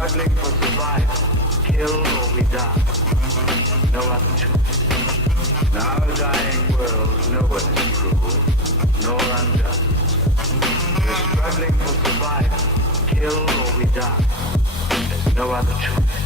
struggling for survival, kill or we die. No other choice. In our dying world, no one is cruel, nor unjust. We're struggling for survival, kill or we die. There's no other choice.